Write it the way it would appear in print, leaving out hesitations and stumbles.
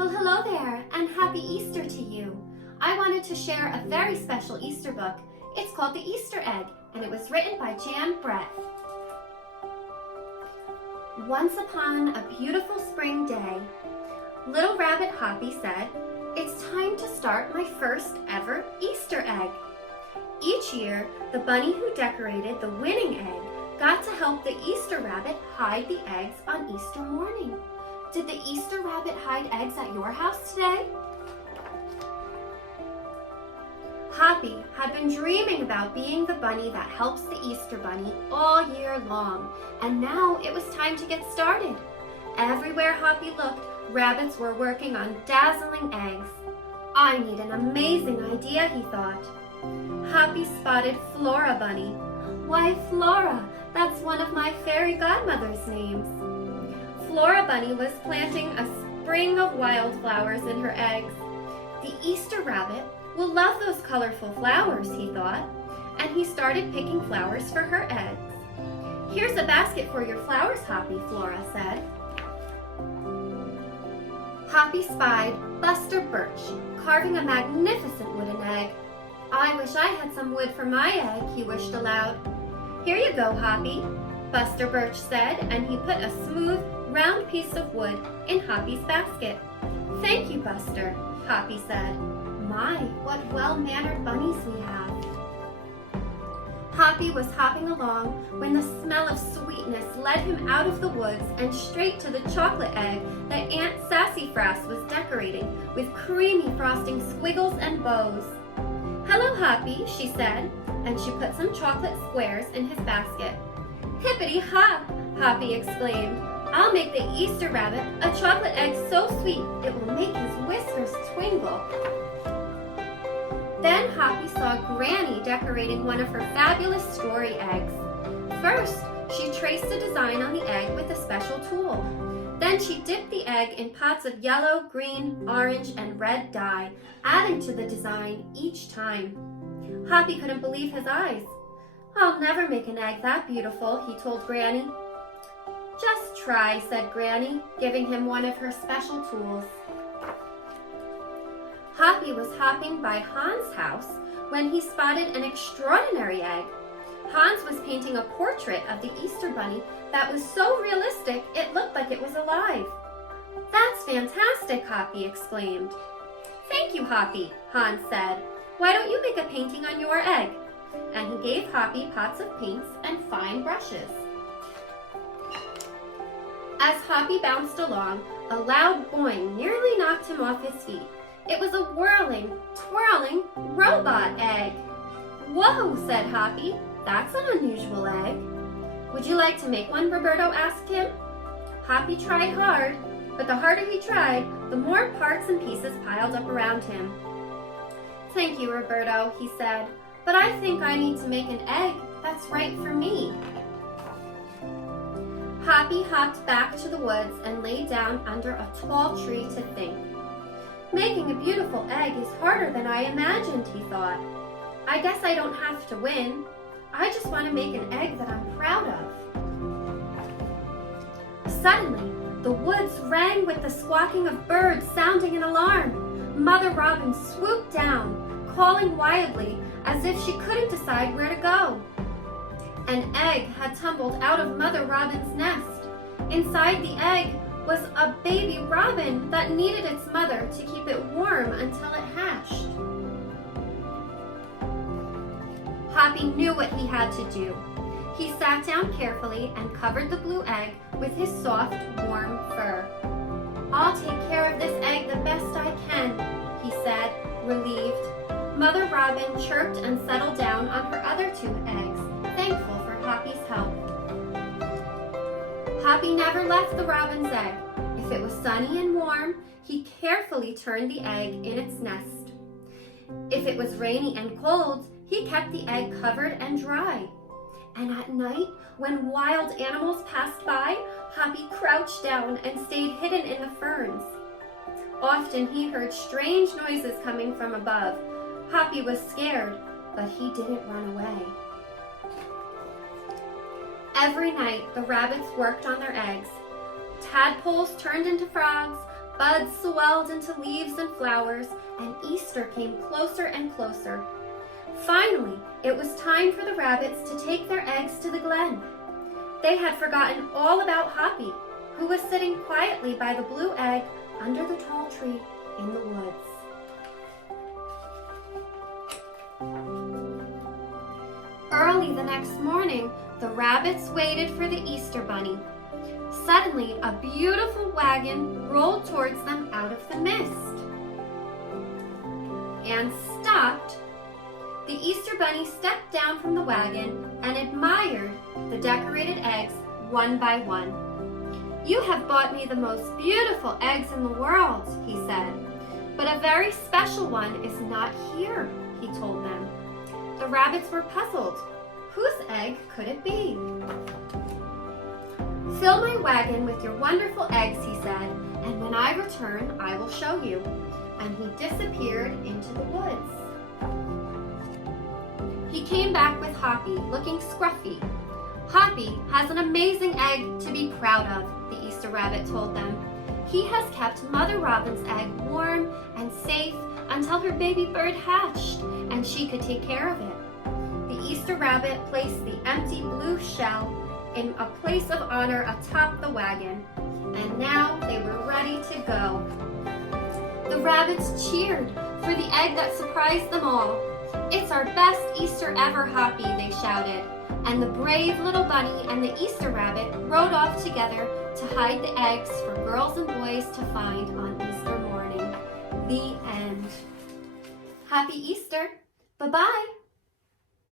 Well, hello there, and happy Easter to you. I wanted to share a very special Easter book. It's called The Easter Egg, and it was written by Jan Brett. Once upon a beautiful spring day, little rabbit Hoppy said, "It's time to start my first ever Easter egg." Each year, the bunny who decorated the winning egg got to help the Easter rabbit hide the eggs on Easter morning. Did the Easter rabbit hide eggs at your house today? Hoppy had been dreaming about being the bunny that helps the Easter bunny all year long, and now it was time to get started. Everywhere Hoppy looked, rabbits were working on dazzling eggs. "I need an amazing idea," he thought. Hoppy spotted Flora Bunny. "Why, Flora, that's one of my fairy godmother's names." Flora Bunny was planting a spring of wildflowers in her eggs. The Easter rabbit will love those colorful flowers, he thought, and he started picking flowers for her eggs. "Here's a basket for your flowers, Hoppy," Flora said. Hoppy spied Buster Birch carving a magnificent wooden egg. "I wish I had some wood for my egg," he wished aloud. "Here you go, Hoppy," Buster Birch said, and he put a smooth, round piece of wood in Hoppy's basket. "Thank you, Buster," Hoppy said. "My, what well-mannered bunnies we have." Hoppy was hopping along when the smell of sweetness led him out of the woods and straight to the chocolate egg that Aunt Sassafras was decorating with creamy frosting squiggles and bows. "Hello, Hoppy," she said, and she put some chocolate squares in his basket. "Hippity-hop!" Hoppy exclaimed. "I'll make the Easter rabbit a chocolate egg so sweet it will make his whiskers twinkle." Then Hoppy saw Granny decorating one of her fabulous story eggs. First, she traced a design on the egg with a special tool. Then she dipped the egg in pots of yellow, green, orange, and red dye, adding to the design each time. Hoppy couldn't believe his eyes. "I'll never make an egg that beautiful," he told Granny. "Just try," said Granny, giving him one of her special tools. Hoppy was hopping by Hans' house when he spotted an extraordinary egg. Hans was painting a portrait of the Easter bunny that was so realistic it looked like it was alive. "That's fantastic," Hoppy exclaimed. "Thank you, Hoppy," Hans said. "Why don't you make a painting on your egg?" And he gave Hoppy pots of paints and fine brushes. As Hoppy bounced along, a loud boing nearly knocked him off his feet. It was a whirling, twirling robot egg. "Whoa," said Hoppy. "That's an unusual egg." "Would you like to make one?" Roberto asked him. Hoppy tried hard, but the harder he tried, the more parts and pieces piled up around him. "Thank you, Roberto," he said, "but I think I need to make an egg that's right for me." Hoppy hopped back to the woods and lay down under a tall tree to think. "Making a beautiful egg is harder than I imagined," he thought. "I guess I don't have to win. I just want to make an egg that I'm proud of." Suddenly, the woods rang with the squawking of birds sounding an alarm. Mother Robin swooped down, calling wildly as if she couldn't decide where to go. An egg had tumbled out of Mother Robin's nest. Inside the egg was a baby robin that needed its mother to keep it warm until it hatched. Hoppy knew what he had to do. He sat down carefully and covered the blue egg with his soft, warm fur. "I'll take care of this egg the best I can," he said, relieved. Mother Robin chirped and settled down on her other two eggs, thankful for Hoppy's help. Hoppy never left the robin's egg. If it was sunny and warm, he carefully turned the egg in its nest. If it was rainy and cold, he kept the egg covered and dry. And at night, when wild animals passed by, Hoppy crouched down and stayed hidden in the ferns. Often he heard strange noises coming from above. Hoppy was scared, but he didn't run away. Every night, the rabbits worked on their eggs. Tadpoles turned into frogs, Buds swelled into leaves and flowers, and Easter came closer and closer. Finally, it was time for the rabbits to take their eggs to the glen. They had forgotten all about Hoppy, who was sitting quietly by the blue egg under the tall tree in the woods. Early the next morning, the rabbits waited for the Easter bunny. Suddenly, a beautiful wagon rolled towards them out of the mist and stopped. The Easter bunny stepped down from the wagon and admired the decorated eggs one by one. "You have bought me the most beautiful eggs in the world," he said. "But a very special one is not here," he told them. The rabbits were puzzled. Whose egg could it be? "Fill my wagon with your wonderful eggs," he said, "and when I return, I will show you." And he disappeared into the woods. He came back with Hoppy, looking scruffy. "Hoppy has an amazing egg to be proud of," the Easter rabbit told them. "He has kept Mother Robin's egg warm and safe until her baby bird hatched, and she could take care of it." The Easter rabbit placed the empty blue shell in a place of honor atop the wagon, and now they were ready to go. The rabbits cheered for the egg that surprised them all. "It's our best Easter ever, Hoppy," they shouted, and the brave little bunny and the Easter rabbit rode off together to hide the eggs for girls and boys to find on Easter morning. The end. Happy Easter. Bye-bye.